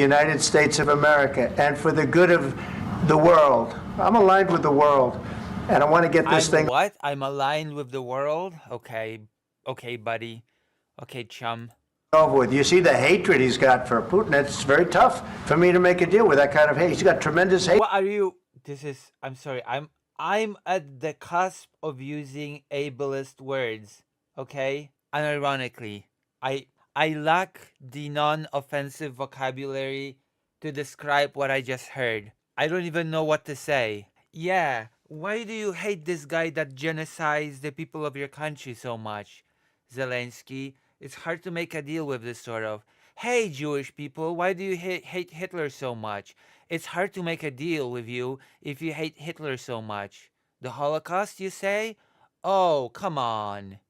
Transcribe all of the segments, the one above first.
United States of America and for the good of the world. I'm aligned with the world, and I want to get this thing What? I'm aligned with the world? Okay. Okay, buddy. Okay, chum. over with. You see the hatred he's got for Putin. It's very tough for me to make a deal with that kind of hate. He's got tremendous hate. What are you? I'm sorry. I'm at the cusp of using ableist words, okay? Unironically. I lack the non-offensive vocabulary to describe what I just heard. I don't even know what to say. Yeah, why do you hate this guy that genocides the people of your country so much, Zelensky? It's hard to make a deal with this sort of. Hey, Jewish people, why do you hate Hitler so much? It's hard to make a deal with you if you hate Hitler so much. The Holocaust, you say? Oh, come on.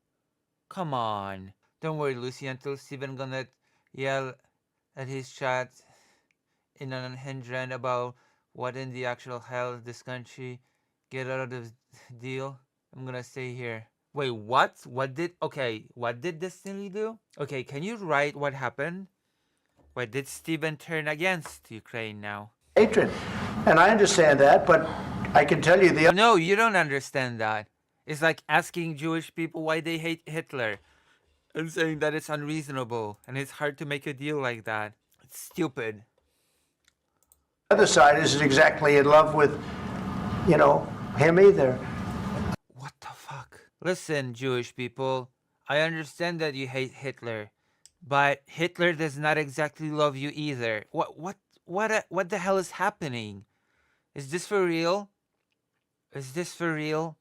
Come on. Don't worry, Lucy, until Steven gonna yell at his chat in an unhinged rant about what in the actual hell this country get out of this deal. I'm gonna stay here. Wait, what? What did Destiny do? Okay, can you write what happened? Why did Steven turn against Ukraine now? Hatred. And I understand that, but I can tell you the No, you don't understand that. It's like asking Jewish people why they hate Hitler and saying that it's unreasonable and it's hard to make a deal like that. It's stupid. other side isn't exactly in love with, him either. What the fuck? Listen, Jewish people, I understand that you hate Hitler, but Hitler does not exactly love you either. What the hell is happening? Is this for real? Is this for real?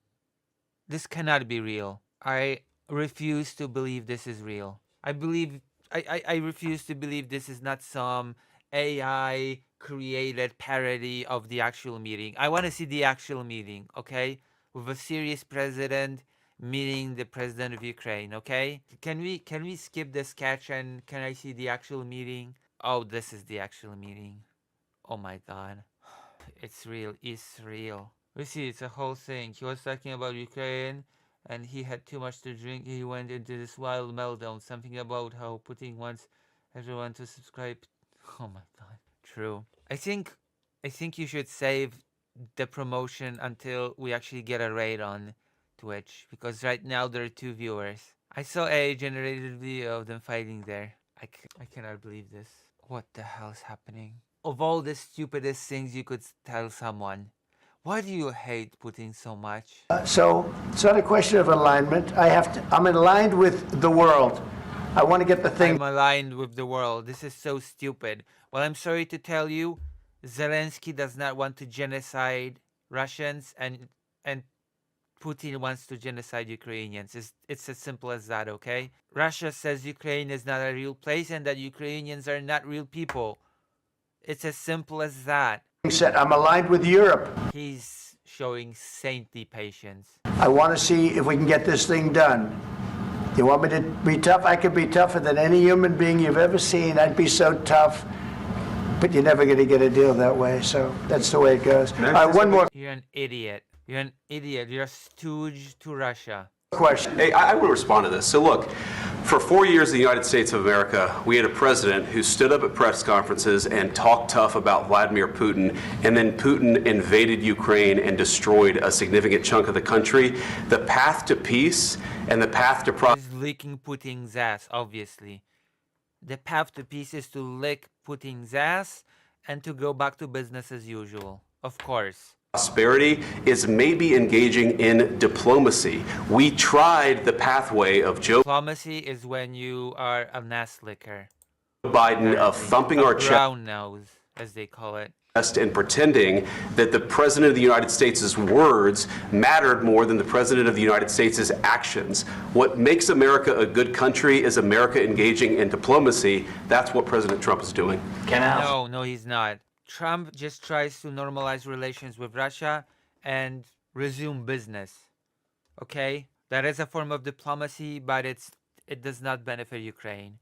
This cannot be real. I refuse to believe this is real. I refuse to believe this is not some AI created parody of the actual meeting. I want to see the actual meeting, okay? With a serious president meeting the president of Ukraine, okay? Can we skip the sketch and can I see the actual meeting? Oh, this is the actual meeting. Oh my god. It's real. It's real. We see it's a whole thing. He was talking about Ukraine and he had too much to drink. He went into this wild meltdown. Something about how Putin wants everyone to subscribe. Oh my god. True. I think you should save the promotion until we actually get a raid on Twitch, because right now there are 2 viewers. I saw a generated video of them fighting there. I cannot believe this. What the hell is happening? Of all the stupidest things you could tell someone, why do you hate Putin so much? So it's not a question of alignment. I'm aligned with the world. I want to get the thing. I'm aligned with the world. This is so stupid. Well, I'm sorry to tell you, Zelensky does not want to genocide Russians, and Putin wants to genocide Ukrainians. It's as simple as that, okay? Russia says Ukraine is not a real place and that Ukrainians are not real people. It's as simple as that. Said I'm aligned with Europe. He's showing saintly patience. I want to see if we can get this thing done. You want me to be tough? I could be tougher than any human being you've ever seen. I'd be so tough. But you're never going to get a deal that way. So that's the way it goes. One more You're an idiot. You're an idiot. You're a stooge to Russia. question. Hey, I want to respond to this. So look, for 4 years in the United States of America, we had a president who stood up at press conferences and talked tough about Vladimir Putin, and then Putin invaded Ukraine and destroyed a significant chunk of the country. The path to peace and the path to He's licking Putin's ass, obviously. The path to peace is to lick Putin's ass and to go back to business as usual. Of course. prosperity is maybe engaging in diplomacy. We tried the pathway of Joe Diplomacy is when you are a ass licker. Biden of thumping our chest Brown nose, as they call it. and pretending that the President of the United States' words mattered more than the President of the United States' actions. What makes America a good country is America engaging in diplomacy. That's what President Trump is doing. No, he's not. Trump just tries to normalize relations with Russia and resume business. Okay? That is a form of diplomacy, but it does not benefit Ukraine.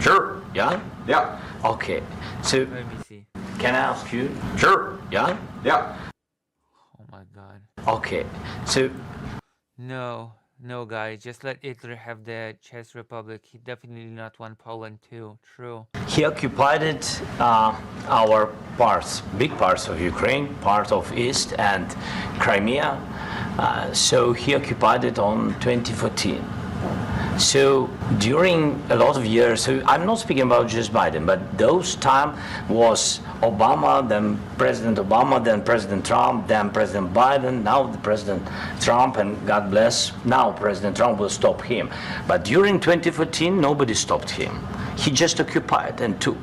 Sure. Yeah? Yeah. Okay. So, Let me see. can I ask you? Sure. Yeah? Yeah. Oh my god. Okay. So, No, No, guys, just let Hitler have the Czech Republic. He definitely not want Poland too. True. He occupied our parts, big parts of Ukraine, part of East and Crimea. So he occupied it on 2014. So during a lot of years, so I'm not speaking about just Biden, but those time was Obama, then President Obama, then President Trump, then President Biden, now the President Trump, and God bless, now President Trump will stop him. But during 2014, nobody stopped him. He just occupied and took.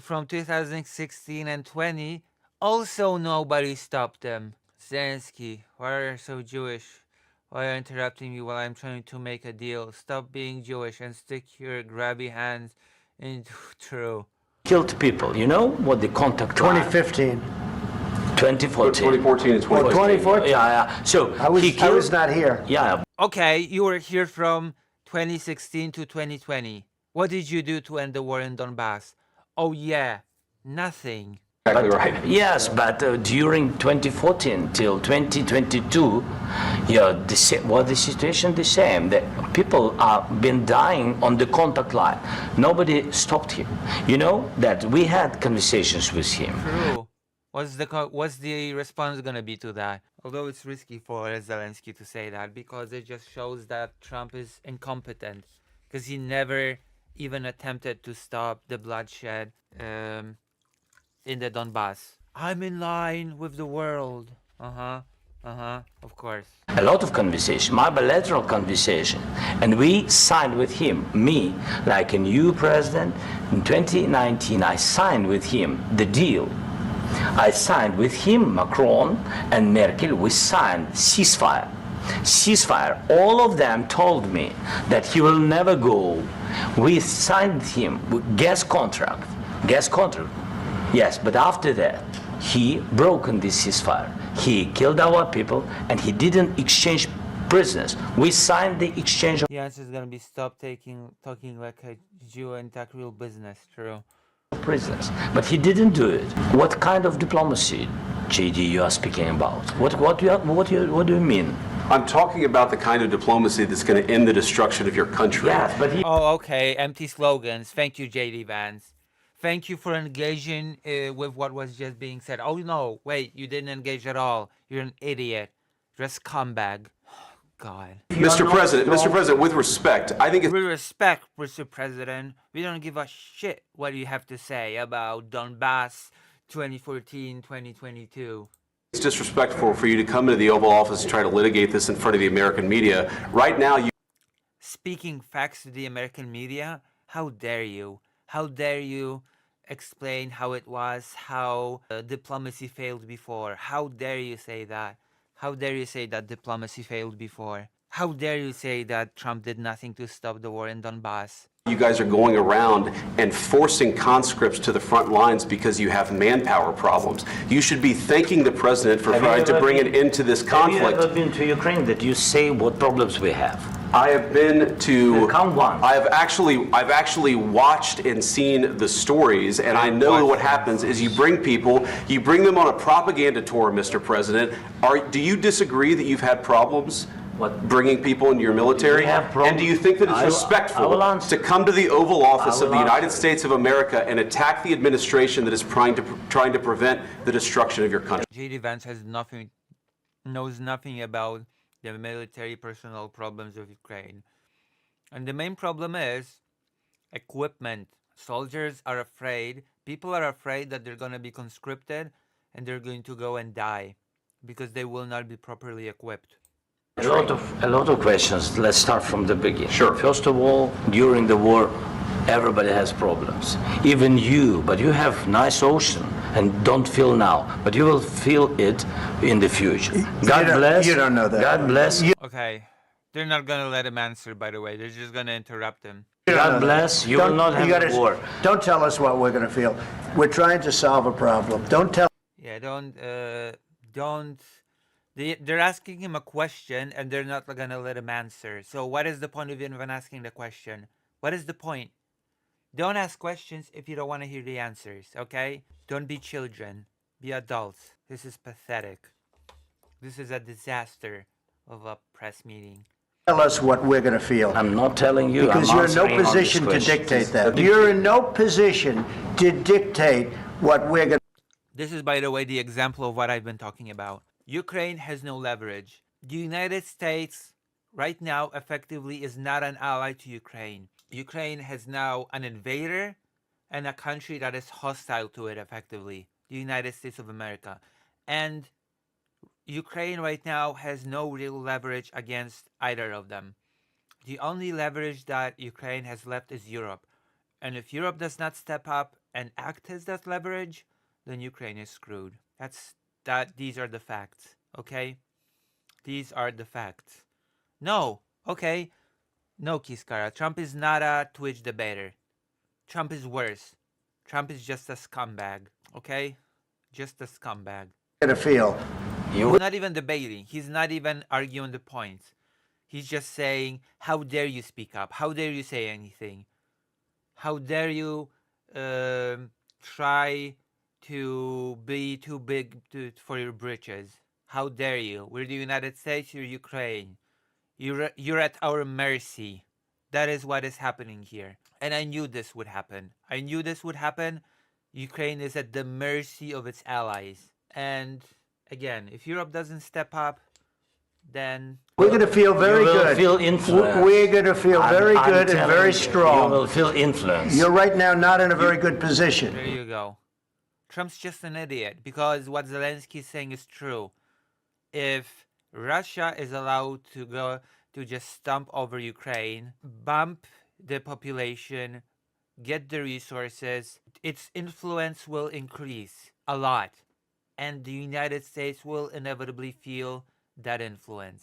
From 2016 and 20, also nobody stopped them. Zelensky, why are you so Jewish? Why are you interrupting me while I'm trying to make a deal? Stop being Jewish and stick your grabby hands into true. Killed people. You know what the contact 2015. 2014. 2014 and 2014. 2014? Yeah. So I was not here. Yeah. Okay, you were here from 2016 to 2020. What did you do to end the war in Donbass? Oh yeah, nothing. Exactly right. Yes, but during 2014 till 2022, the situation the same. The people have been dying on the contact line. Nobody stopped him. You know that we had conversations with him. True. What's the response gonna be to that? Although it's risky for Zelensky to say that because it just shows that Trump is incompetent because he never even attempted to stop the bloodshed in the Donbass. I'm in line with the world. Of course. A lot of conversation, my bilateral conversation, and we signed with him, me, like a new president. In 2019, I signed with him the deal. I signed with him, Macron and Merkel, we signed ceasefire. Ceasefire. All of them told me that he will never go. We signed him with gas contract. Yes, but after that, he broken this ceasefire. He killed our people and he didn't exchange prisoners. We signed the exchange of The answer is gonna be stop talking like a Jew and talk real business. True. prisoners. But he didn't do it. What kind of diplomacy, JD, you are speaking about? What do you mean? I'm talking about the kind of diplomacy that's going to end the destruction of your country. Yes, but he Oh, okay. Empty slogans. Thank you, JD Vance. Thank you for engaging with what was just being said. Oh, no. Wait, you didn't engage at all. You're an idiot. Just scumbag. God. Mr. President, with respect, I think it's With respect, Mr. President, we don't give a shit what you have to say about Donbass 2014, 2022. disrespectful for you to come into the Oval Office and try to litigate this in front of the American media. Right now, you Speaking facts to the American media, how dare you? How dare you explain how it was, how diplomacy failed before? How dare you say that? How dare you say that diplomacy failed before? How dare you say that Trump did nothing to stop the war in Donbass? You guys are going around and forcing conscripts to the front lines because you have manpower problems. You should be thanking the president for trying to bring an end to this conflict. Have you ever been to Ukraine that you say what problems we have? I have been to. Count one. I've actually watched and seen the stories, and I know what happens is you bring them on a propaganda tour, Mr. President. Do you disagree that you've had problems? What? Bringing people into your military? We have problems. And do you think that it's I respectful will answer. to come to the Oval Office I of will the United answer. States of America and attack the administration that is trying to prevent the destruction of your country? JD Vance knows nothing about the military personnel problems of Ukraine. And the main problem is equipment. Soldiers are afraid, people are afraid that they're going to be conscripted and they're going to go and die because they will not be properly equipped. A lot of questions. Let's start from the beginning. Sure. First of all, during the war, everybody has problems. Even you, but you have nice ocean and don't feel now, but you will feel it in the future. God bless. You don't know that. God bless. Okay. They're not going to let him answer, by the way. They're just going to interrupt him. God bless. You will not have a war. Don't tell us what we're going to feel. We're trying to solve a problem. Don't tell. Yeah, don't. They're asking him a question and they're not going to let him answer. So what is the point of even asking the question? What is the point? Don't ask questions if you don't want to hear the answers, okay? Don't be children. Be adults. This is pathetic. This is a disaster. of a press meeting. Tell us what we're going to feel. I'm not telling you. Because I'm you're in no answering on this position to question. dictate that. You're in no position to dictate what we're going to. This is, by the way, the example of what I've been talking about. Ukraine has no leverage. The United States right now effectively is not an ally to Ukraine. Ukraine has now an invader and a country that is hostile to it effectively, the United States of America. And Ukraine right now has no real leverage against either of them. The only leverage that Ukraine has left is Europe. And if Europe does not step up and act as that leverage, then Ukraine is screwed. These are the facts, okay? These are the facts. No, okay? No, Kiskara. Trump is not a Twitch debater. Trump is worse. Trump is just a scumbag, okay? Just a scumbag. Feel. He's not even debating. He's not even arguing the points. He's just saying, how dare you speak up? How dare you say anything? How dare you try to be too big for your britches? How dare you? We're the United States, you're Ukraine. You're at our mercy. That is what is happening here. And I knew this would happen. I knew this would happen. Ukraine is at the mercy of its allies. And again, if Europe doesn't step up, then We're going to feel very You will good. feel influenced. We're going to feel very I'm good and telling very you, strong. You will feel influence. You're right now not in a very good position. there you go. Trump's just an idiot because what Zelensky is saying is true. If Russia is allowed to go to just stomp over Ukraine, bump the population, get the resources, its influence will increase a lot. And the United States will inevitably feel that influence.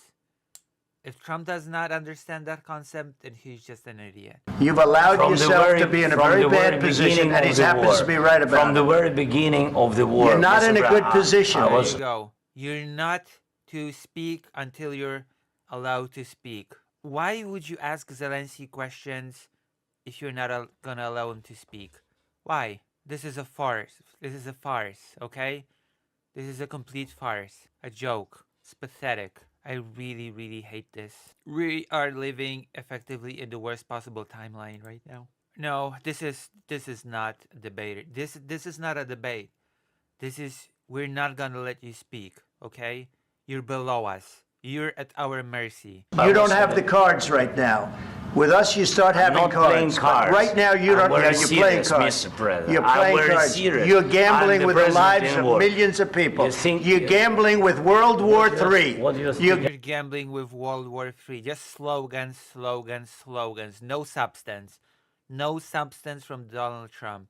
If Trump does not understand that concept, then he's just an idiot. You've allowed From the yourself very- to be in a from very the bad very position, beginning and of he the happens war. to be right about From the it. very beginning of the war. You're not Mr. in a Brown, good position. I There was you go. You're not to speak until you're allowed to speak. Why would you ask Zelensky questions if you're not gonna allow him to speak? Why? This is a farce. This is a farce, okay? This is a complete farce. A joke. It's pathetic. I really, really hate this. We are living effectively in the worst possible timeline right now. No, this is not a debate. This is not a debate. We're not gonna let you speak, okay? You're below us. You're at our mercy. You don't have the cards right now. With us, you start having not playing cards. But cards. right now, you I'm don't. very You're playing serious, cards. Mr. President. You're I'm playing very cards. serious. You're I'm gambling the with the president lives in of war. millions of people. You think- You're gambling with World War III. What do you think? You're You're gambling with World War III. Just slogans, slogans, slogans. No substance. No substance from Donald Trump.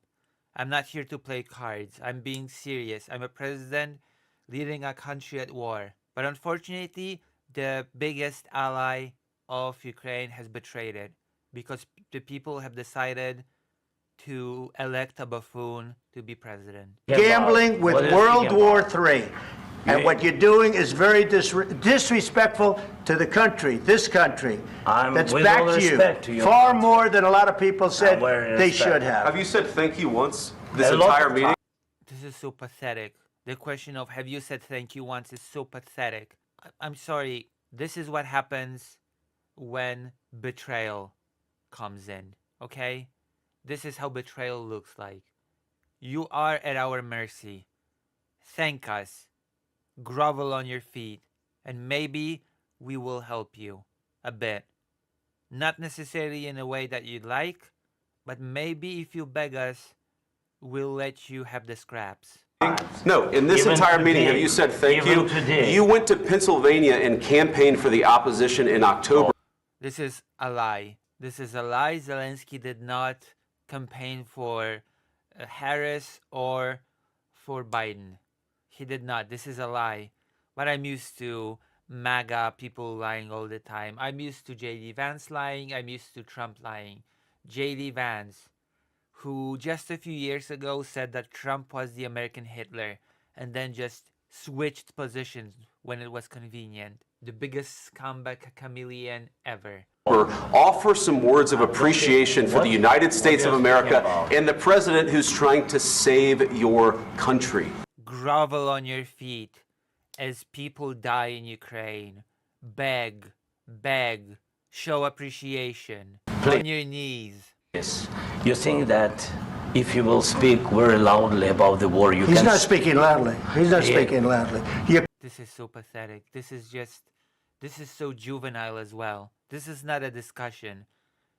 I'm not here to play cards. I'm being serious. I'm a president leading a country at war. But unfortunately, the biggest ally of Ukraine has betrayed it because the people have decided to elect a buffoon to be president. gambling with What is World he War about? III. And what you're doing is very disrespectful to the country, this country, that's with all backed respect to you your far country. more than a lot of people said very they respect. should Have have. you said thank you once this A lot entire of meeting? This is so pathetic. The question of have you said thank you once is so pathetic. I'm sorry. This is what happens when betrayal comes in, okay? This is how betrayal looks like. You are at our mercy. Thank us. Grovel on your feet, and maybe we will help you a bit. Not necessarily in a way that you'd like, but maybe if you beg us, we'll let you have the scraps. No, in this Even entire meeting, today, have you said thank even you? today. You went to Pennsylvania and campaigned for the opposition in October. This is a lie. This is a lie. Zelensky did not campaign for Harris or for Biden. He did not. This is a lie. But I'm used to MAGA people lying all the time. I'm used to J.D. Vance lying. I'm used to Trump lying. J.D. Vance, who just a few years ago said that Trump was the American Hitler and then just switched positions when it was convenient. The biggest scumbag chameleon ever. Offer some words of appreciation for the United States of America about? and the president who's trying to save your country. Grovel on your feet as people die in Ukraine. beg, show appreciation Please. on your knees. Yes. You think that if you will speak very loudly about the war, you He's can... not speaking loudly. He's not Yeah. speaking loudly. You This is so pathetic. This is so juvenile as well. This is not a discussion.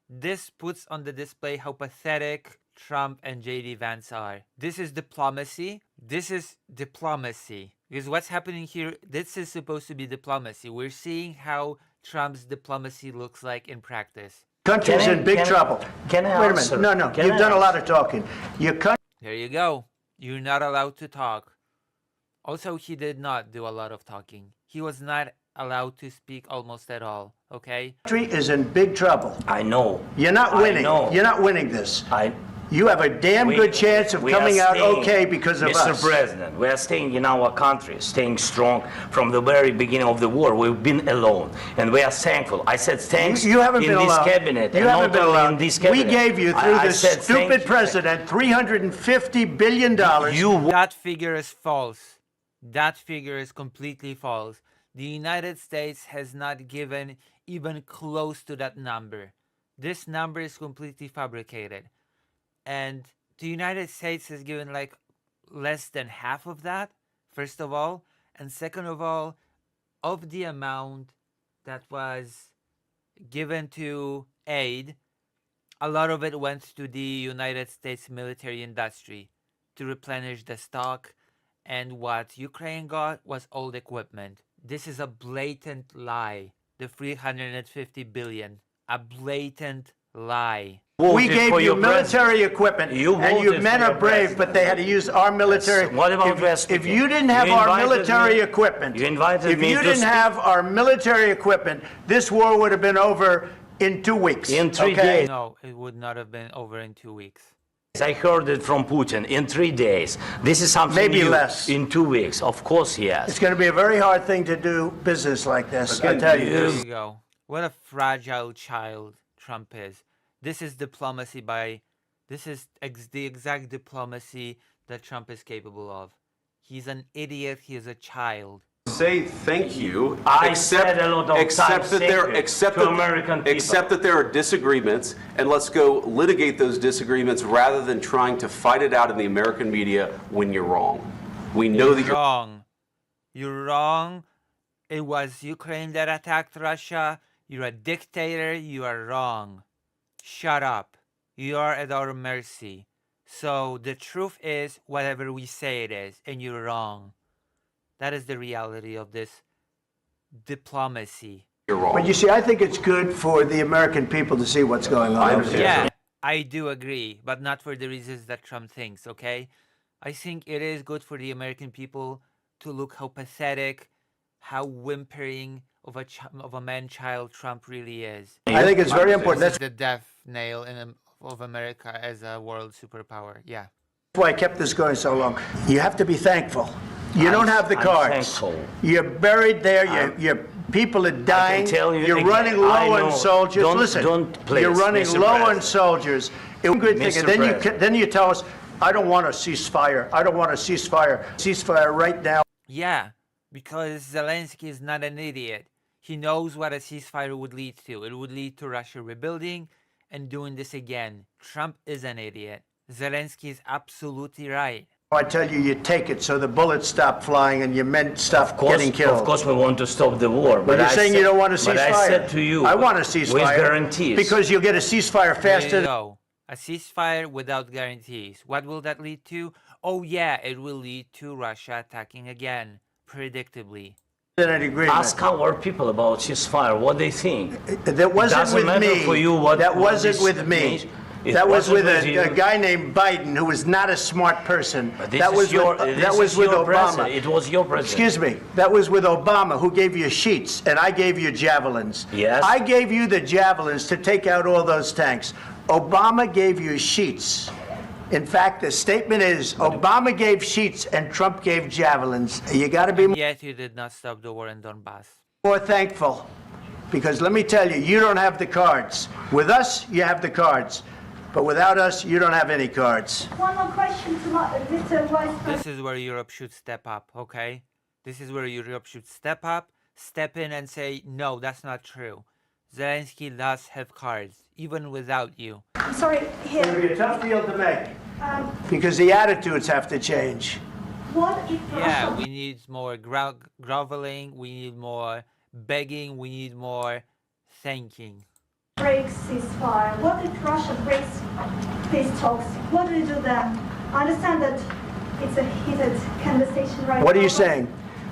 This puts on the display how pathetic Trump and JD Vance are. This is diplomacy. This is diplomacy. Because what's happening here, this is supposed to be diplomacy. We're seeing how Trump's diplomacy looks like in practice. country's Can I- in big can I- trouble. can I Wait a answer? minute. No, Can you've I done a lot answer? of talking. Your country There you go. You're not allowed to talk. Also, he did not do a lot of talking. He was not allowed to speak almost at all, okay? is in big trouble. I know. You're not I winning. know. You're not winning this. I... You have a damn We- good chance of we are coming out staying- okay because of Mr. us. President, we are staying in our country, staying strong from the very beginning of the war. We've been alone, and we are thankful. I said thanks You haven't in been this allowed. cabinet, You and haven't not been only allowed. in this We cabinet. gave you, through I this said thank stupid you. president, $350 billion. That figure is false. That figure is completely false. The United States has not given even close to that number. This number is completely fabricated. And the United States has given like less than half of that, first of all. And second of all, of the amount that was given to aid, a lot of it went to the United States military industry to replenish the stock, and what Ukraine got was old equipment. This is a blatant lie. The 350 billion, a blatant lie. We Voted gave for you your military president. equipment, You and you voted men for are your brave, president. but they had to use our military. What about if West you didn't have You our invited military me- equipment, you invited if me you to didn't speak- have our military equipment, this war would have been over in 2 weeks. In 3 okay? days. No, it would not have been over in 2 weeks. I heard it from Putin in 3 days. This is something Maybe new. less. In 2 weeks. Of course he has. It's going to be a very hard thing to do business like this, I Again, tell you. There you go. What a fragile child Trump is. This is diplomacy by... This is the exact diplomacy that Trump is capable of. He's an idiot. He is a child. Say thank you. I said a lot of times that there, thank you except to that, American people. except that there are disagreements, and let's go litigate those disagreements rather than trying to fight it out in the American media when you're wrong. We know that you're Wrong. You're wrong. It was Ukraine that attacked Russia. You're a dictator. You are wrong. Shut up. You are at our mercy. So the truth is whatever we say it is, and you're wrong. That is the reality of this diplomacy. wrong. But you see, I think it's good for the American people to see what's going on. I understand. Yeah, I do agree, but not for the reasons that Trump thinks, okay? I think it is good for the American people to look how pathetic, how whimpering of a man-child Trump really is. I think it's very important. This That's is the death nail of America as a world superpower. Yeah. why I kept this going so long. You have to be thankful. You don't have the I'm cards. thankful. You're buried there. Your people are dying. tell you You're again, running I low know. on soldiers. Don't- Listen, don't please, you're running Mr. low on President. soldiers. It was a good thing. Mr. And then President. then you tell us, I don't want a ceasefire. I don't want a ceasefire. Ceasefire right now. Yeah, because Zelensky is not an idiot. He knows what a ceasefire would lead to. It would lead to Russia rebuilding and doing this again. Trump is an idiot. Zelensky is absolutely right. I tell you, you take it so the bullets stop flying and your men stop getting killed. Of course we want to stop the war. But you're saying you don't want a ceasefire. But I said to you, I want a ceasefire. with guarantees. Because you'll get a ceasefire There faster. you go. A ceasefire without guarantees. What will that lead to? Oh yeah, it will lead to Russia attacking again, predictably. than an agreement. Ask our people about ceasefire, what they think. That wasn't doesn't with matter me. for you what- that what wasn't this with me. means. It That was wasn't with with you. a guy named Biden, who was not a smart person. But this That is was your, with, this that was is with your Obama. president. It was your president. Excuse me. That was with Obama, who gave you sheets, and I gave you javelins. Yes. I gave you the javelins to take out all those tanks. Obama gave you sheets. In fact, the statement is Obama gave sheets and Trump gave javelins. You got to be Yet you did not stop the war in Donbass. more thankful, because let me tell you, you don't have the cards. With us, you have the cards. But without us, you don't have any cards. One more question to Mr. Vice President. This is where Europe should step up, okay? This is where Europe should step up, step in and say, no, that's not true. Zelensky does have cards, even without you. I'm sorry, It's going to be a tough deal to make um, because the attitudes have to change. what if Yeah, Russia we need more groveling, we need more begging, we need more thanking. breaks ceasefire? What if Russia breaks peace talks? What do you do then? I understand that it's a heated conversation right now. What are you but saying?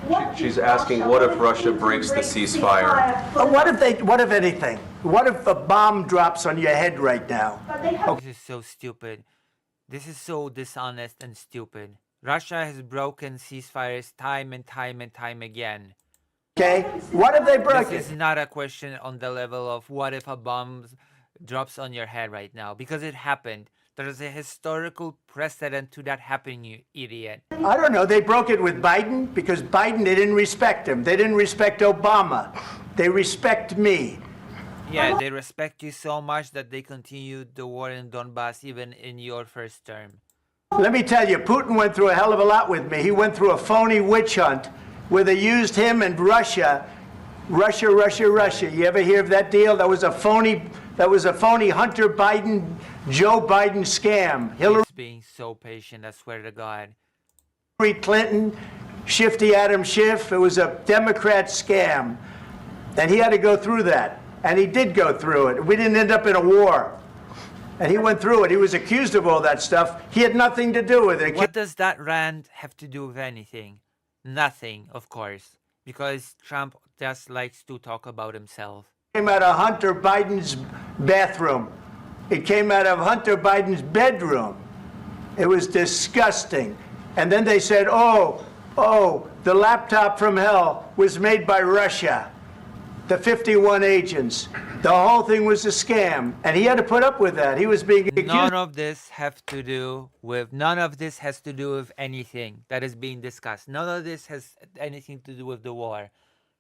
what She's if asking, Russia- what if Putin Russia breaks the breaks ceasefire? What if anything? What if a bomb drops on your head right now? But they have This is so stupid. This is so dishonest and stupid. Russia has broken ceasefires time and time and time again. Okay? What if they broke This it? is not a question on the level of what if a bomb drops on your head right now, because it happened. There is a historical precedent to that happening, you idiot. I don't know. They broke it with Biden because Biden, they didn't respect him. They didn't respect Obama. They respect me. Yeah, they respect you so much that they continued the war in Donbass even in your first term. Let me tell you, Putin went through a hell of a lot with me. He went through a phony witch hunt where they used him and Russia. Russia. You ever hear of that deal? That was a phony Hunter Biden, Joe Biden scam. Hillary He's being so patient, I swear to God. Clinton, Shifty Adam Schiff. It was a Democrat scam. And he had to go through that. And he did go through it. We didn't end up in a war. And he went through it. He was accused of all that stuff. He had nothing to do with it. What does that rant have to do with anything? Nothing, of course, because Trump just likes to talk about himself. It came out of Hunter Biden's bathroom. It came out of Hunter Biden's bedroom. It was disgusting. And then they said, oh, the laptop from hell was made by Russia. The 51 agents. The whole thing was a scam. And he had to put up with that. He was being accused. None of this has to do with anything that is being discussed. None of this has anything to do with the war.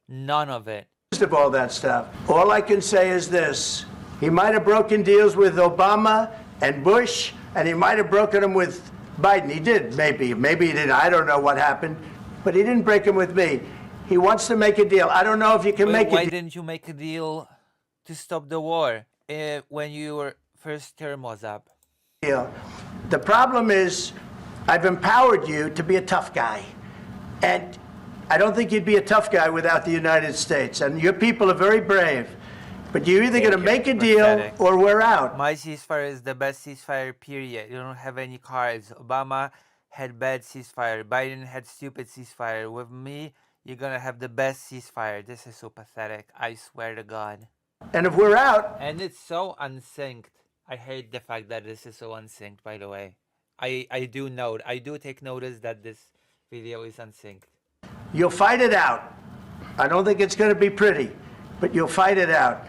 None of it. Of all that stuff. All I can say is this. He might have broken deals with Obama and Bush, and he might have broken them with Biden. He did, maybe. Maybe he didn't. I don't know what happened. But he didn't break them with me. He wants to make a deal. I don't know if you can make Why a didn't you make a deal to stop the war when your first term was up? deal. The problem is, I've empowered you to be a tough guy. And I don't think you'd be a tough guy without the United States. And your people are very brave. But you're either going to make a deal Pathetic. or we're out. My ceasefire is the best ceasefire, period. You don't have any cards. Obama had bad ceasefire. Biden had stupid ceasefire. With me, you're gonna have the best ceasefire. This is so pathetic. I swear to God. And if we're out, And it's so unsynced. I hate the fact that this is so unsynced, by the way. I do take notice that this video is unsynced. you'll fight it out. I don't think it's going to be pretty, but you'll fight it out.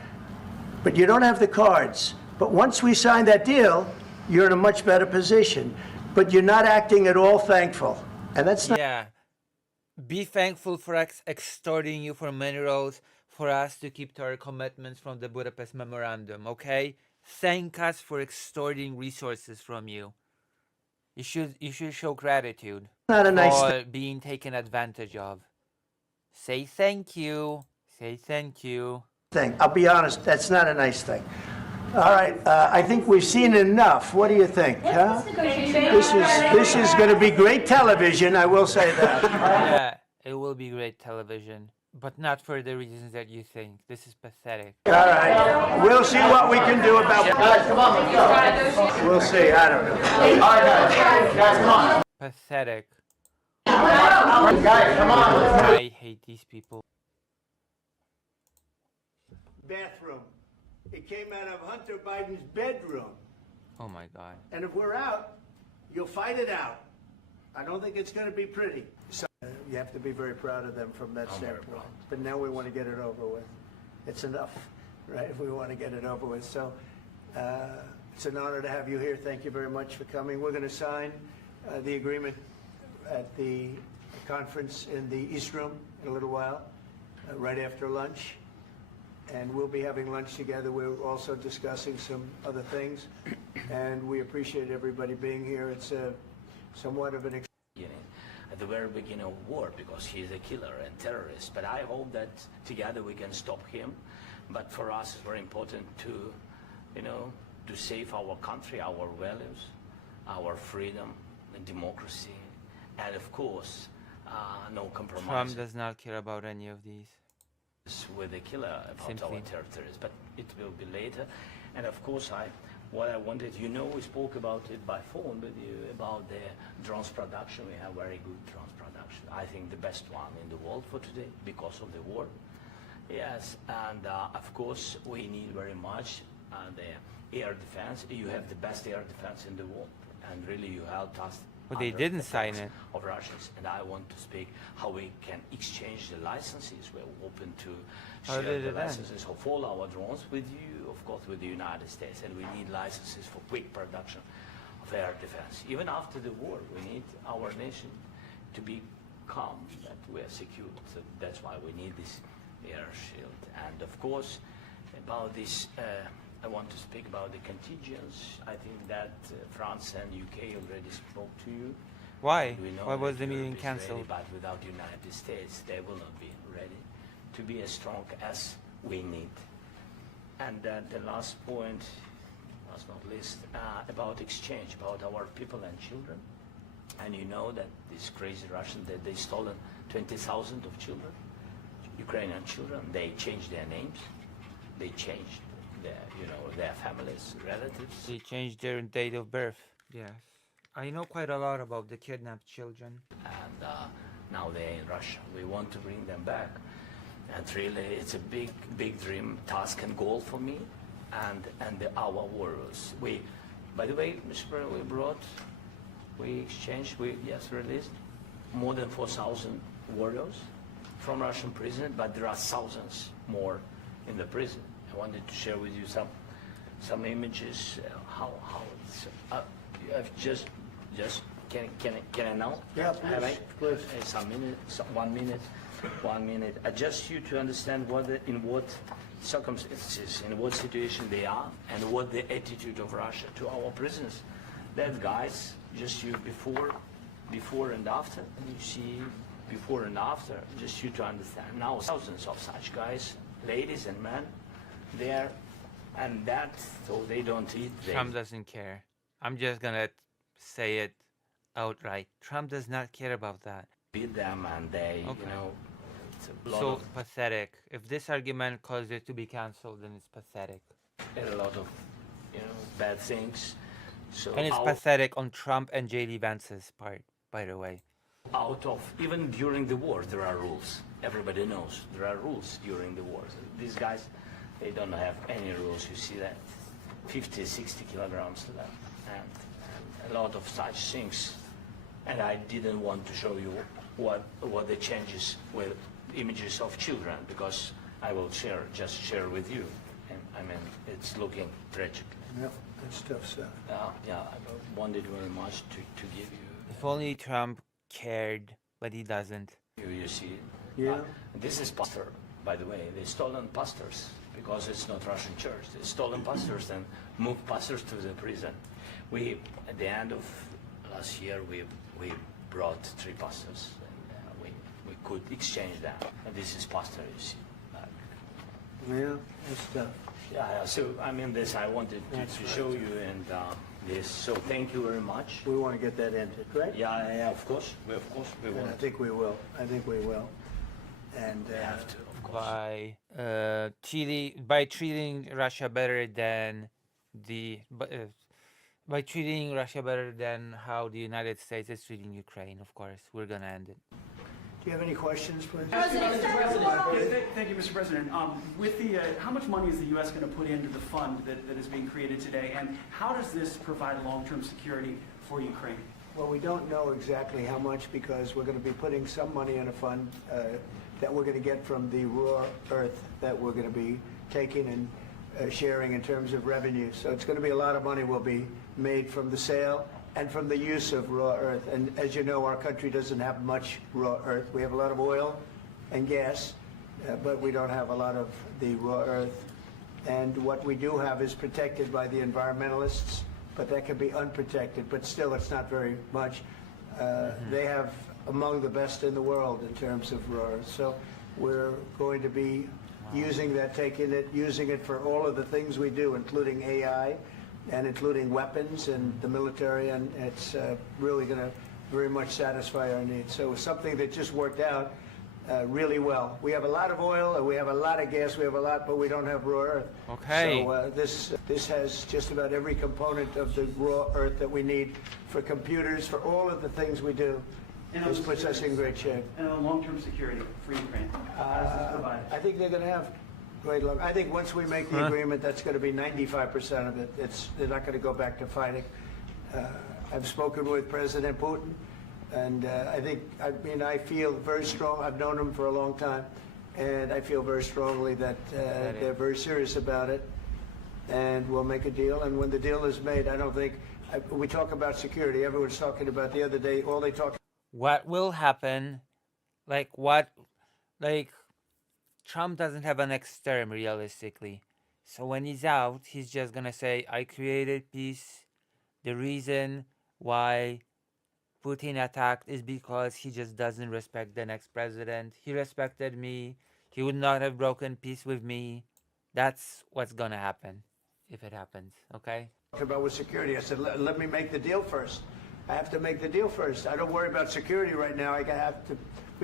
But you don't have the cards. But once we sign that deal, you're in a much better position. But you're not acting at all thankful. And that's not Yeah. Be thankful for extorting you for minerals, for us to keep to our commitments from the Budapest Memorandum, okay? Thank us for extorting resources from you. You should show gratitude not a nice for thing. being taken advantage of. Say thank you. Say thank you. I'll be honest, that's not a nice thing. All right, I think we've seen enough. What do you think? Huh? This is going to be great television, I will say that. Yeah, it will be great television, but not for the reasons that you think. This is pathetic. All right, we'll see what we can do about it. We'll see, I don't know. Pathetic. I hate these people. Bathroom. It came out of Hunter Biden's bedroom. Oh my God. And if we're out, you'll fight it out. I don't think it's going to be pretty. So you have to be very proud of them from that standpoint. But now we want to get it over with. It's enough, right? We want to get it over with. So it's an honor to have you here. Thank you very much for coming. We're going to sign the agreement at the conference in the East Room in a little while, right after lunch. And we'll be having lunch together. We're also discussing some other things. And we appreciate everybody being here. It's somewhat of an beginning. at the very beginning of war because he's a killer and terrorist. But I hope that together we can stop him. But for us, it's very important to, to save our country, our values, our freedom and democracy, and of course, no compromise. Trump does not care about any of these. With a killer about Simply. our territories, but it will be later. And of course, what I wanted, we spoke about it by phone with you about the drones production. We have very good drones production. I think the best one in the world for today because of the war. Yes, and of course, we need very much the air defense. You have the best air defense in the world, and really you helped us. But they under didn't the sign attacks it. Of Russians, and I want to speak how we can exchange the licenses. We're open to How share did the it end? licenses of all our drones with you, of course, with the United States, and we need licenses for quick production of air defense. Even after the war, we need our nation to be calm, that we are secure. So that's why we need this air shield. And of course, about this, I want to speak about the contingents. I think that France and UK already spoke to you. Why? We know Why was that the meeting Europe is ready, cancelled? but without the United States, they will not be ready to be as strong as we need. And the last point, last not least, about exchange, about our people and children. And you know that these crazy Russians, that they stolen 20,000 of children, Ukrainian children. They changed their names. They changed their families, relatives. They changed their date of birth. Yes. I know quite a lot about the kidnapped children. And now they're in Russia. We want to bring them back. And really, it's a big, big dream, task and goal for me and our warriors. By the way, Mr. President, we exchanged, released more than 4,000 warriors from Russian prison, but there are thousands more in the prison. I wanted to share with you some images, how it's, can I now? Yeah, Have I? please. Some minute, 1 minute, 1 minute. Just you to understand in what circumstances, in what situation they are, and what the attitude of Russia to our prisoners. That guys, just you before and after, and you see before and after, just you to understand. Now thousands of such guys, ladies and men, there, and that, so they don't eat. Trump doesn't care. I'm just gonna say it outright. Trump does not care about that. Beat them, and they, Okay. it's a lot So of pathetic. If this argument caused it to be cancelled, then it's pathetic. a lot of, bad things. So And it's pathetic on Trump and J.D. Vance's part, by the way. out of, even during the war, there are rules. Everybody knows there are rules during the war. These guys, they don't have any rules. You see that 50, 60 kilograms left, and a lot of such things. And I didn't want to show you what the changes with images of children, because I will share with you. And I mean, it's looking tragic. Yeah, that's tough stuff. Yeah, I wanted very much to give you. If only Trump cared, but he doesn't. You see, Yeah. this is pastor, by the way. They stolen pastors because it's not Russian church. They stolen pastors and moved pastors to the prison. We, at the end of last year, we brought 3 pastors, and we could exchange them. And this is pastor, you see. Yeah, that's tough. Yeah. So I mean, this I wanted to show you, and this. So thank you very much. We want to get that ended, right? Yeah, of course. We And want. I think we will. I think we will. And We have to, of course. By treating Russia better than by treating Russia better than how the United States is treating Ukraine. Of course, we're gonna end it. do you have any questions, please? Thank you, Mr. President. With the, how much money is the U.S. going to put into the fund that is being created today, and how does this provide long-term security for Ukraine? Well, we don't know exactly how much because we're going to be putting some money in a fund that we're going to get from the raw earth that we're going to be taking and sharing in terms of revenue. So it's going to be a lot of money will be made from the sale and from the use of raw earth. And as you know, our country doesn't have much raw earth. We have a lot of oil and gas, but we don't have a lot of the raw earth. And what we do have is protected by the environmentalists, but that can be unprotected. But still, it's not very much. They have among the best in the world in terms of raw earth. So we're going to be using that, using it for all of the things we do, including AI and including weapons and the military, and it's really going to very much satisfy our needs. So it's something that just worked out really well. We have a lot of oil, and we have a lot of gas, we have a lot, but we don't have raw earth. Okay. So this has just about every component of the raw earth that we need for computers, for all of the things we do. And This puts us in great shape. And on long-term security for Ukraine, how does this provide? I think they're going to have great luck. I think once we make the agreement, that's going to be 95% of it. They're not going to go back to fighting. I've spoken with President Putin, and I feel very strong. I've known him for a long time, and I feel very strongly that they're very serious about it, and we'll make a deal. And when the deal is made, I don't think we talk about security. Everyone's talking about the other day. All they talk. What will happen? Trump doesn't have a next term realistically. So when he's out, he's just gonna say, I created peace. The reason why Putin attacked is because he just doesn't respect the next president. He respected me. He would not have broken peace with me. That's what's gonna happen if it happens, okay? About with security. I said, let me make the deal first. I have to make the deal first. I don't worry about security right now. We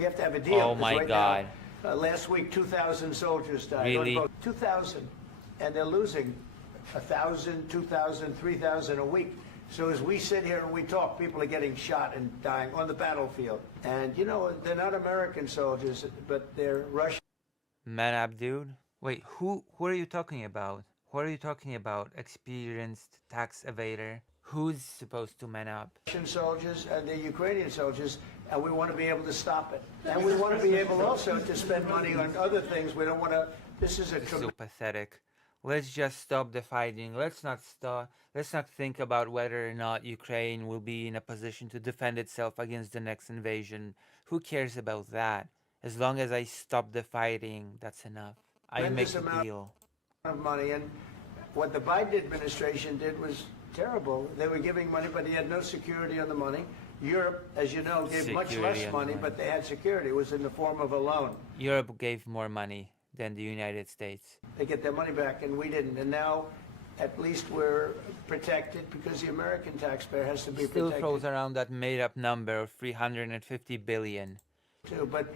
have to have a deal. Oh my right God. Now, last week, 2,000 soldiers died. Really? 2,000. And they're losing 1,000, 2,000, 3,000 a week. So as we sit here and we talk, people are getting shot and dying on the battlefield. And, you know, they're not American soldiers, but they're Russian. Man up, dude. Wait, who are you talking about? Who are you talking about? Experienced tax evader? Who's supposed to man up? Russian soldiers and the Ukrainian soldiers, and we want to be able to stop it. And we want to be able also to spend money on other things. We don't want to. This is a So pathetic. Let's just stop the fighting. Let's not think about whether or not Ukraine will be in a position to defend itself against the next invasion. Who cares about that? As long as I stop the fighting, that's enough. I make the deal. Of money, and what the Biden administration did was terrible. They were giving money, but he had no security on the money. Europe, as you know, gave much less money, but they had security. It was in the form of a loan. Europe gave more money than the United States. They get their money back, and we didn't. And now, at least we're protected because the American taxpayer has to be Still protected. throws around that made-up number of 350 billion. Too. But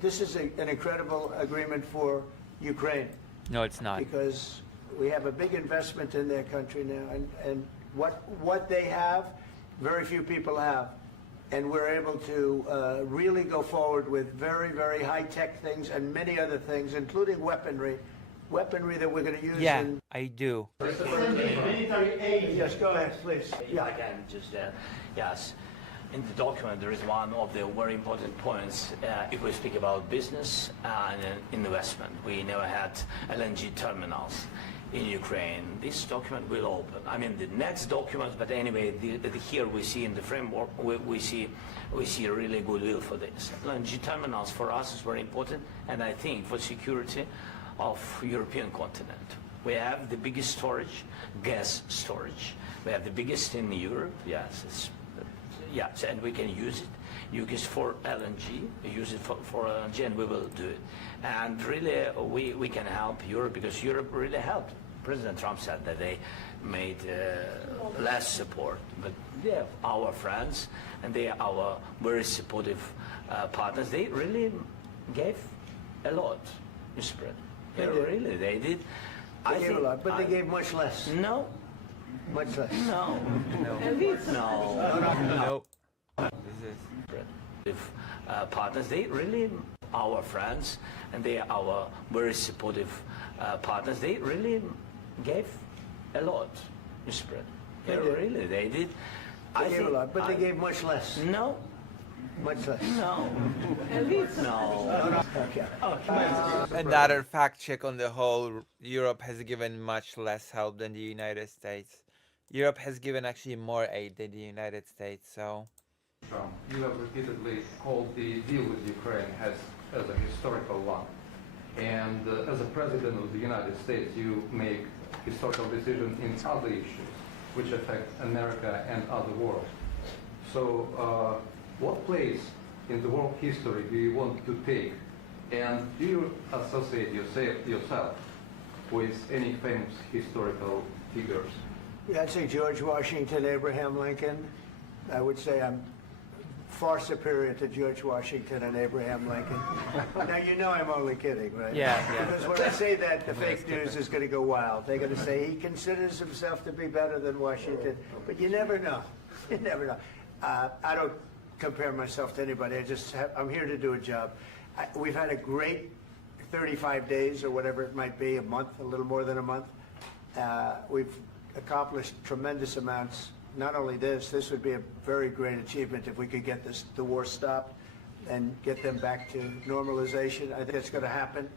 this is an incredible agreement for Ukraine. No, it's not. Because we have a big investment in their country now, and what they have, very few people have. And we're able to really go forward with very, very high-tech things and many other things, including weaponry that we're going to use. Yeah, I do. Military aid. Yes, go ahead, please. Yeah, I can just, yes. In the document, there is one of the very important points. If we speak about business and investment, we never had LNG terminals in Ukraine. This document will open. I mean, the next document, but anyway, here we see in the framework, we see a really goodwill for this. LNG terminals for us is very important, and I think for security of European continent. We have the biggest storage, gas storage. We have the biggest in Europe. Yes, yes, and we can use it. Use it for LNG, use it for LNG, and we will do it. And really, we can help Europe because Europe really helped. President Trump said that they made less support, but they are our friends and they are our very supportive partners. They really gave a lot, Mr. President. They did. They gave a lot, but they gave much less. No. Much less. No. No. Nope. This is partners. They really our friends and they are our very supportive partners. They really gave a lot, Mr. President. They did. They gave a lot, but they gave much less. No. Much less. No. No. Okay. Another fact check on the whole, Europe has given much less help than the United States. Europe has given actually more aid than the United States, so... Trump, you have repeatedly called the deal with Ukraine as a historical one. And as a president of the United States, you make historical decisions in other issues which affect America and other world. So what place in the world history do you want to take? And do you associate yourself with any famous historical figures? Yeah, I'd say George Washington, Abraham Lincoln. I would say I'm far superior to George Washington and Abraham Lincoln. Now, you know I'm only kidding, right? Yeah. Because when I say that, the fake news is going to go wild. They're going to say he considers himself to be better than Washington. But you never know. You never know. I don't compare myself to anybody. I'm here to do a job. We've had a great 35 days or whatever it might be, a month, a little more than a month. We've accomplished tremendous amounts. Not only this would be a very great achievement if we could get the war stopped and get them back to normalization. I think it's going to happen.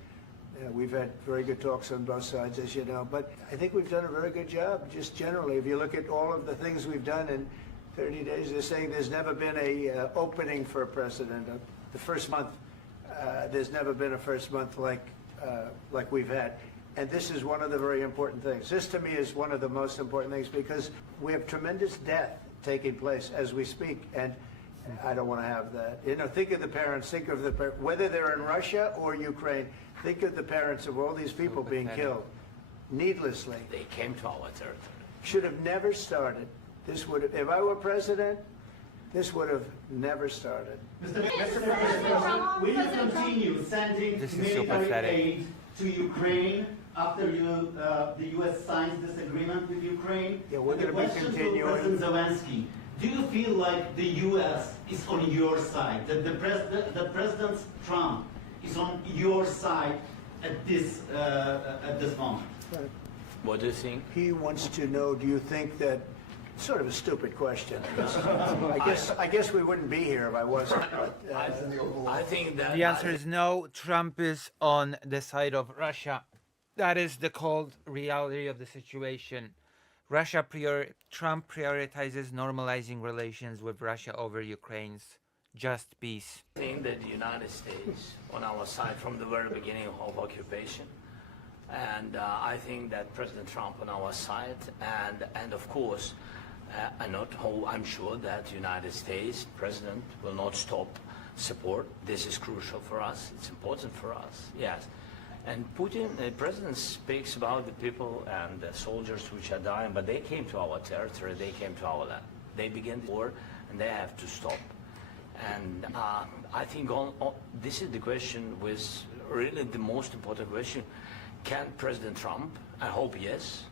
We've had very good talks on both sides, as you know. But I think we've done a very good job, just generally. If you look at all of the things we've done in 30 days, they're saying there's never been a opening for a president. The first month, there's never been a first month like we've had. And this is one of the very important things. This, to me, is one of the most important things because we have tremendous death taking place as we speak, and I don't want to have that. You know, think of the parents, whether they're in Russia or Ukraine, think of the parents of all these people being killed needlessly. They came to our territory. Should have never started. This would have, if I were president, this would have never started. Mr. President, will you continue sending This is so military pathetic. aid to Ukraine after the U.S. signs this agreement with Ukraine? Yeah, we're And the gonna be question continuing. to President Zelensky, do you feel like the U.S. is on your side, that that President Trump is on your side at this moment? What do you think? He wants to know, do you think that, sort of a stupid question. I guess we wouldn't be here if I wasn't. But, I think that The answer is no. Trump is on the side of Russia. That is the cold reality of the situation. Trump prioritizes normalizing relations with Russia over Ukraine's just peace. I think that the United States on our side from the very beginning of occupation, and I think that President Trump on our side, and of course, I'm sure that the United States President will not stop support. This is crucial for us. It's important for us. Yes. And Putin, the president speaks about the people and the soldiers which are dying, but they came to our territory, they came to our land. They began the war, and they have to stop. And I think this is the question, with really the most important question. Can President Trump, I hope yes,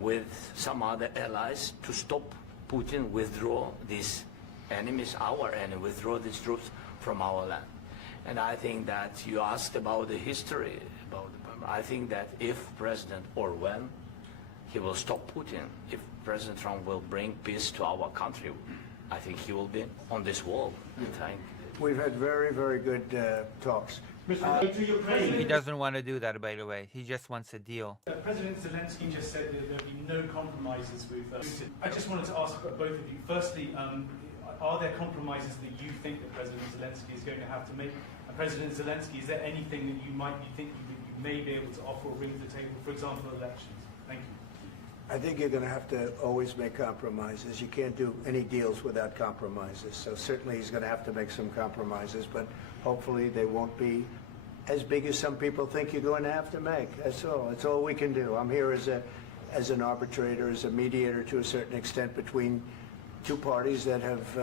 with some other allies, to stop Putin, withdraw these enemies, our enemy, withdraw these troops from our land? And I think that you asked about the history, I think that if President, or when, he will stop Putin, if President Trump will bring peace to our country, I think he will be on this wall. we've had very, very good talks. To Ukraine. He doesn't want to do that, by the way. He just wants a deal. President Zelensky just said that there'll be no compromises with Putin. I just wanted to ask both of you. Firstly, are there compromises that you think that President Zelensky is going to have to make? And President Zelensky, is there anything that you think you may be able to offer or bring to the table, for example, elections? Thank you. I think you're going to have to always make compromises. You can't do any deals without compromises. So certainly he's going to have to make some compromises, but hopefully they won't be as big as some people think you're going to have to make. That's all. That's all we can do. I'm here as an arbitrator, as a mediator to a certain extent between two parties that have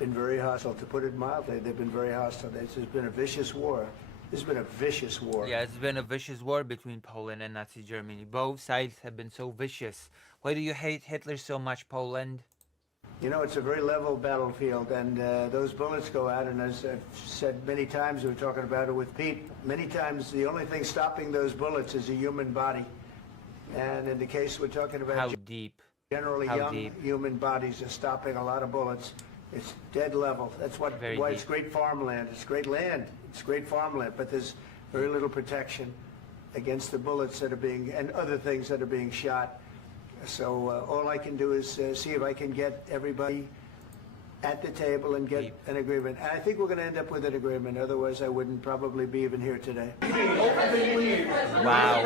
been very hostile. To put it mildly, they've been very hostile. This has been a vicious war. This has been a vicious war. Yeah, it's been a vicious war between Poland and Nazi Germany. Both sides have been so vicious. Why do you hate Hitler so much, Poland? You know, it's a very level battlefield, and those bullets go out, and as I've said many times, we were talking about it with Pete, many times the only thing stopping those bullets is a human body. And in the case we're talking about, How deep? generally How young deep? human bodies are stopping a lot of bullets. It's dead level. That's why Very it's deep. great farmland. It's great land. It's great farmland, but there's very little protection against the bullets that are being, and other things that are being shot. So all I can do is see if I can get everybody at the table and get an agreement. And I think we're going to end up with an agreement. Otherwise, I wouldn't probably be even here today. Wow.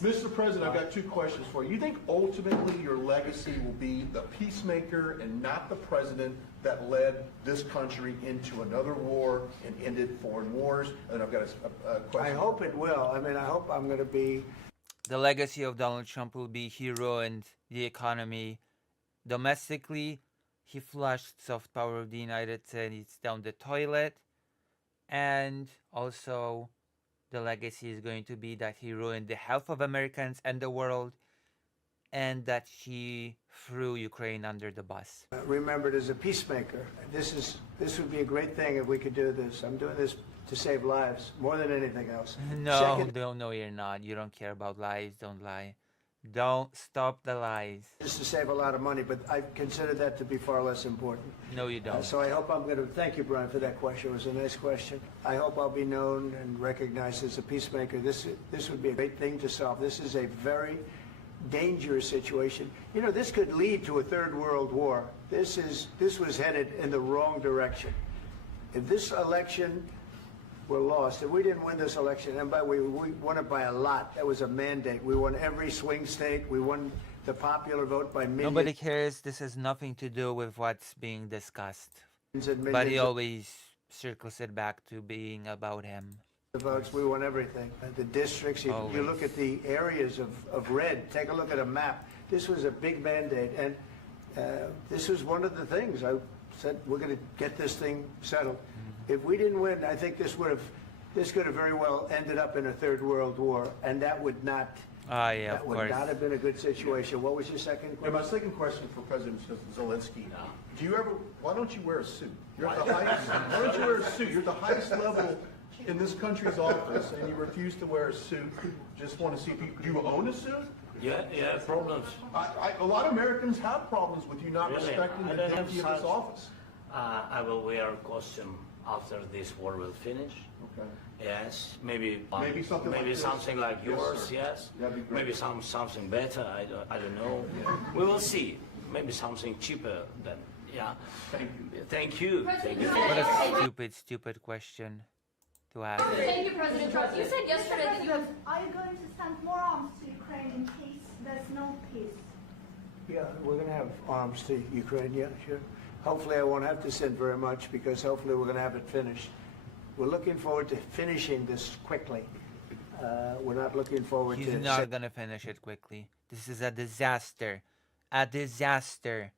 Mr. President, I've got two questions for you. You think ultimately your legacy will be the peacemaker and not the president that led this country into another war and ended foreign wars? And I've got a question. I hope it will. I mean, I hope I'm going to be... The legacy of Donald Trump will be he ruined the economy domestically. He flushed soft power of the United States down the toilet. And also, the legacy is going to be that he ruined the health of Americans and the world, and that he threw Ukraine under the bus. Remembered as a peacemaker. This would be a great thing if we could do this. I'm doing this to save lives more than anything else. No, no, you're not. You don't care about lies. Don't lie. Don't stop the lies. Just to save a lot of money, but I consider that to be far less important. No, you don't. So I hope I'm going to, thank you, Brian, for that question. It was a nice question. I hope I'll be known and recognized as a peacemaker. This would be a great thing to solve. This is a very dangerous situation. You know, this could lead to a third world war. This was headed in the wrong direction. If this election were lost, if we didn't win this election, and by we won it by a lot, that was a mandate. We won every swing state. We won the popular vote by millions. Nobody cares. This has nothing to do with what's being discussed. And But he always circles it back to being about him. The votes, we won everything. The districts, you look at the areas of red, take a look at a map. This was a big mandate, and this was one of the things. I said, we're going to get this thing settled. If we didn't win, I think this could have very well ended up in a third world war, and that would not, That would not have been a good situation. What was your second And question? my second question for President Zelensky: why don't you wear a suit? You're at the highest. Why don't you wear a suit? You're at the highest level in this country's office, and you refuse to wear a suit. Just want to see if do you own a suit? Yeah, problems. A lot of Americans have problems with you not Really? respecting I the don't have dignity of this such- office. I will wear a costume after this war will finish. Okay. Yes, maybe something like this. something like Yes, yours. sir. Yes, That'd be great. maybe something better. I don't know. We will see. Maybe something cheaper than. Yeah. Thank you. Thank you. Thank you. What a stupid question to ask. Thank you, President Trump. You said yesterday that you have... Are you going to send more arms to Ukraine in case there's no peace? Yeah, we're going to have arms to Ukraine, yeah, sure. Hopefully I won't have to send very much, because hopefully we're going to have it finished. We're looking forward to finishing this quickly. We're not looking forward He's to... not gonna finish it quickly. This is a disaster. A disaster.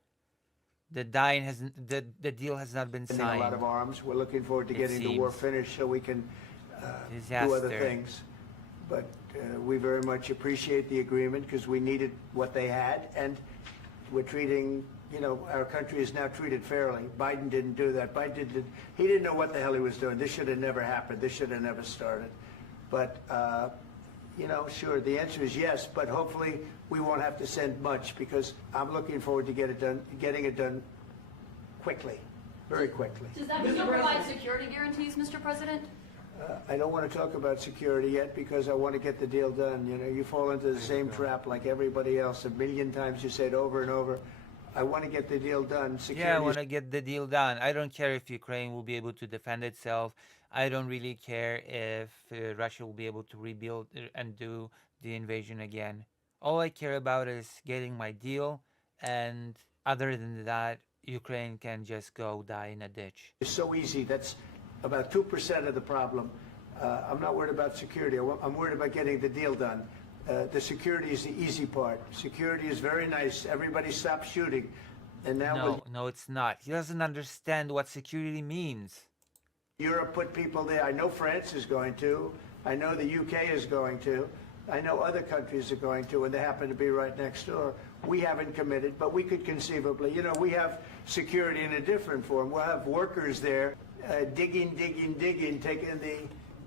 The deal has not been sending signed. a lot of arms. We're looking forward to It getting the war seems. finished so we can do other Disaster. things. But we very much appreciate the agreement, because we needed what they had, and we're treating, you know, our country is now treated fairly. Biden didn't do that. He didn't know what the hell he was doing. This should have never happened. This should have never started. But, you know, sure, the answer is yes, but hopefully we won't have to send much, because I'm looking forward to getting it done quickly, very quickly. Does that mean you'll provide security guarantees, Mr. President? I don't want to talk about security yet, because I want to get the deal done. You know, you fall into the same trap like everybody else. A million times you say it over and over. I want to get the deal done. Security Yeah, I want to get the deal done. I don't care if Ukraine will be able to defend itself. I don't really care if Russia will be able to rebuild and do the invasion again. All I care about is getting my deal, and other than that, Ukraine can just go die in a ditch. It's so easy. That's about 2% of the problem. I'm not worried about security. I'm worried about getting the deal done. The security is the easy part. Security is very nice. Everybody stops shooting. And now No, it's not. He doesn't understand what security means. Europe put people there. I know France is going to. I know the UK is going to. I know other countries are going to, and they happen to be right next door. We haven't committed, but we could conceivably. You know, we have security in a different form. We'll have workers there digging, taking the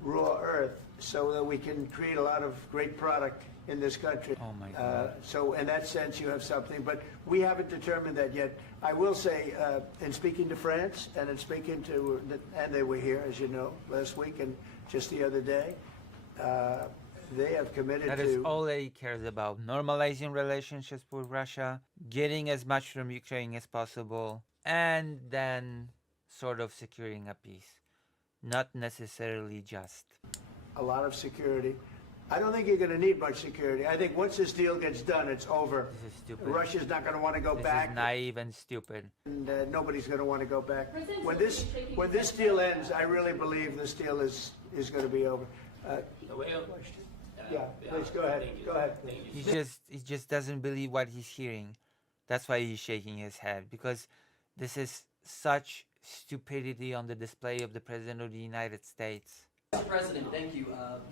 raw earth so that we can create a lot of great product in this country. Oh, my God. So in that sense, you have something, but we haven't determined that yet. I will say, in speaking to France and in speaking to, and they were here, as you know, last week and just the other day, they have committed That to... is all that he cares about. Normalizing relationships with Russia, getting as much from Ukraine as possible, and then sort of securing a peace. Not necessarily just. A lot of security. I don't think you're going to need much security. I think once this deal gets done, it's over. This is stupid. Russia's not going to want to go This back. is naive and stupid. And nobody's going to want to go back. President When Zelensky this shaking when his this head. deal ends, I really believe this deal is going to be over. Yeah, please go ahead. Go ahead. He just doesn't believe what he's hearing. That's why he's shaking his head, because this is such stupidity on the display of the President of the United States. Mr. President, thank you.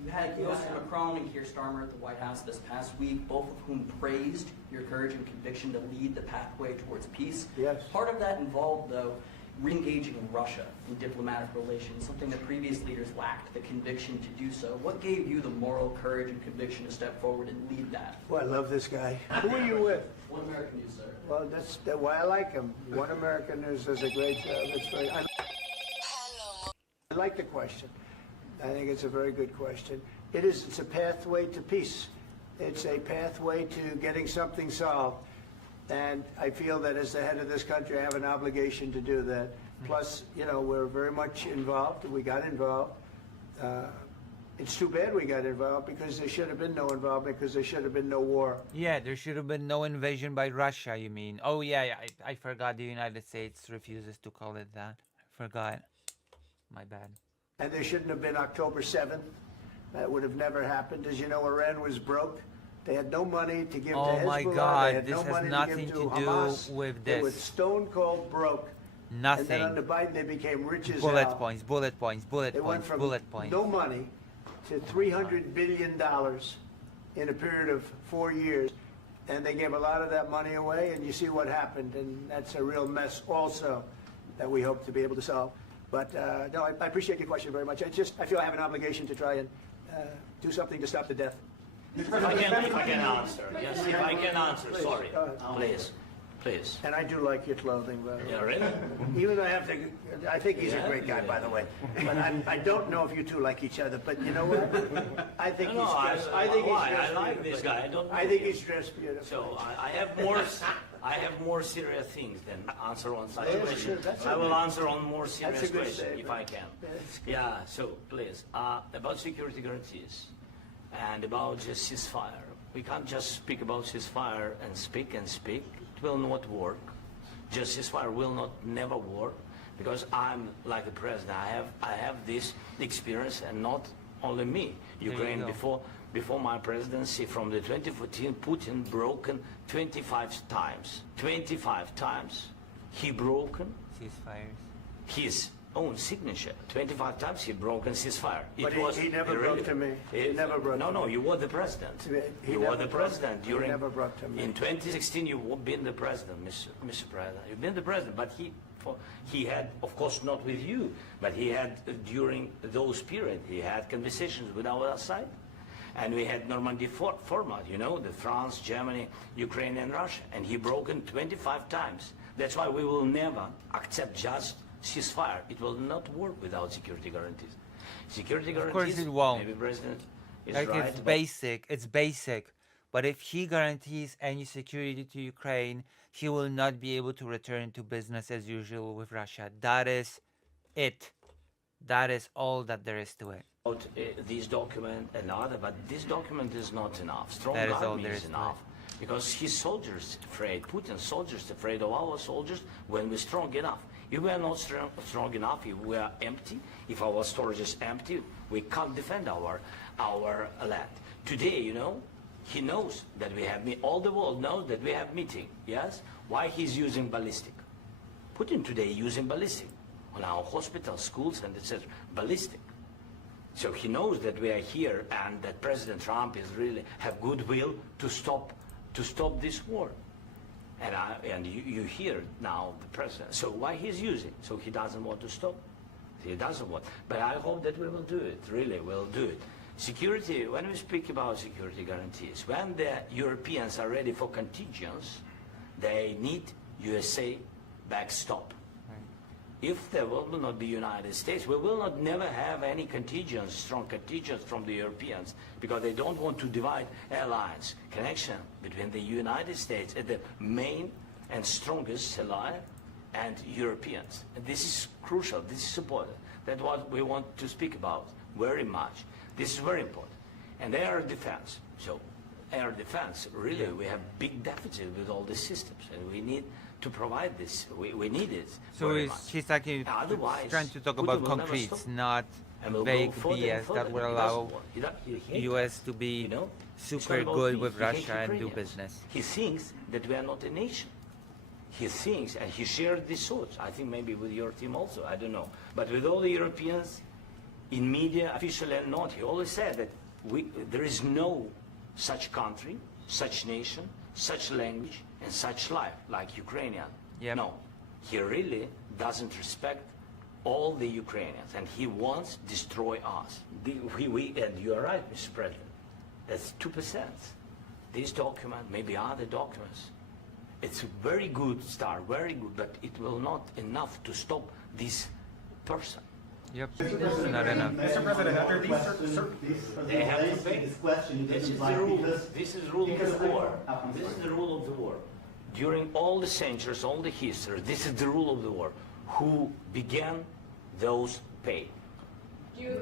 You had Mr. Macron and Keir Starmer at the White House this past week, both of whom praised your courage and conviction to lead the pathway towards peace. Yes. Part of that involved, though, re-engaging Russia in diplomatic relations, something that previous leaders lacked the conviction to do so. What gave you the moral courage and conviction to step forward and lead that? Well, I love this guy. Who are you with? One American News, sir. Well, that's why I like him. One American News does a great job. It's very. I like the question. I think it's a very good question. It's a pathway to peace. It's a pathway to getting something solved. And I feel that as the head of this country, I have an obligation to do that. Plus, we're very much involved. We got involved. It's too bad we got involved, because there should have been no involvement, because there should have been no war. Yeah, there should have been no invasion by Russia, you mean? Oh, yeah, I forgot the United States refuses to call it that. I forgot. My bad. And there shouldn't have been October 7th. That would have never happened. As you know, Iran was broke. They had no money to give to Hezbollah. Oh my God, they had this no has money nothing to give to to do Hamas. with They were this. stone cold broke. Nothing. And then under Biden, they became rich as Bullet hell. points, bullet points, bullet They went points, from bullet points. no money to $300 billion in a period of 4 years. And they gave a lot of that money away, and you see what happened. And that's a real mess also that we hope to be able to solve. But no, I appreciate your question very much. I feel I have an obligation to try and do something to stop the death. If I can answer. Yes, if I can answer. Please, Sorry. go ahead. Please. And I do like your clothing, by the way. Yeah, really? Even though I think he's a great guy, by the way. But I don't know if you two like each other. But you know what? I think he's dressed. I think he's dressed. I like this guy. I don't know I think him. he's dressed beautiful. So I have more serious things than answer on such Yes, question. sure, that's I will okay. answer on more serious That's a good question if statement. I can. That's good. Yeah. So please, about security guarantees and about just ceasefire. We can't just speak about ceasefire and speak and speak. It will not work. Just ceasefire will not never work, because I'm like the president. I have this experience, and not only me. Ukraine go. before my presidency, from the 2014, Putin broken 25 times. 25 times he broken Ceasefires. his own signature. 25 times he broken ceasefire. But he never broke to me. He never broke to No, me. you were the president. He You never were the broke- president he during. never broke to me. In 2016, you've been the president, Mr. President. You've been the president, but he had, of course, not with you, but he had during those period, he had conversations with our side, and we had Normandy format. The France, Germany, Ukraine, and Russia, and he broken 25 times. That's why we will never accept just ceasefire. It will not work without security guarantees. Security guarantees. Of course it won't. Maybe President is Like, right. it's but- basic. It's basic. But if he guarantees any security to Ukraine, he will not be able to return to business as usual with Russia. That is it. That is all that there is to it. About this document and other, but this document is not enough. Strong That is all army there is is to enough. Because his soldiers afraid, Putin's soldiers afraid of our soldiers when we're strong enough. If we are not strong enough, if we are empty, if our storage is empty, we can't defend our land. Today, he knows that we have all the world knows that we have meeting. Yes, why he's using ballistic? Putin today using ballistic on our hospitals, schools, and etc. Ballistic. So he knows that we are here and that President Trump is really have goodwill to stop this war. And you hear now the president. So why he's using? So he doesn't want to stop. He doesn't want. But I hope that we will do it. Really, we'll do it. Security. When we speak about security guarantees, when the Europeans are ready for contingents, they need USA backstop. If there will not be United States, we will not never have any contingents, strong contingents from the Europeans, because they don't want to divide alliance, connection between the United States and the main and strongest ally and Europeans. And this is crucial, this is important. That's what we want to speak about very much. This is very important. And air defense. So air defense, really, we have big deficit with all these systems, and we need to provide this. We need it. So very much. he's talking, Otherwise, trying to talk Putin about will never concretes, stop. not And we'll vague go further and BS further. that would He allow doesn't want- he hates U.S. us, to be you know? It's not super about good me. with He hates Russia and do Ukrainians. business. He thinks that we are not a nation. He thinks, and he shared these thoughts, I think maybe with your team also, I don't know. But with all the Europeans, in media, officially and not, he always said that there is no such country, such nation, such language, and such life like Ukrainian. Yep. No, he really doesn't respect all the Ukrainians, and he wants to destroy us. And you are right, Mr. President. That's 2%. This document, maybe other documents, it's a very good start, very good, but it will not enough to stop this person. Yep, not enough. Mr. President, after They have to pay. This question This is the rule. This is the rule of the war. This is the rule of the war. During all the centuries, all the history, this is the rule of the war. Who began, those pay.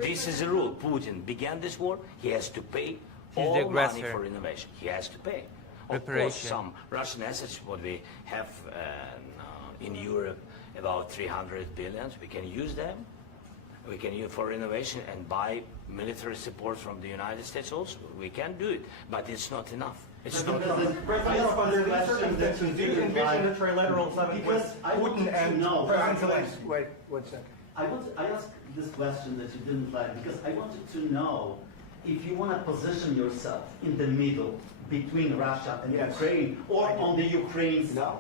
This is the rule. Putin began this war. He has to pay the all money aggressor. for innovation. He has to pay. Of course, Reparation. some Russian assets, what we have in Europe, about 300 billion, we can use them. We can use for innovation and buy military support from the United States also. We can do it, but it's not enough. It's not enough. Do you envision a trilateral summit with Putin and President Zelensky? Wait, 1 second. I asked this question that you didn't like because I wanted to know if you want to position yourself in the middle between Russia and Yes. Ukraine or on the Ukraine's No.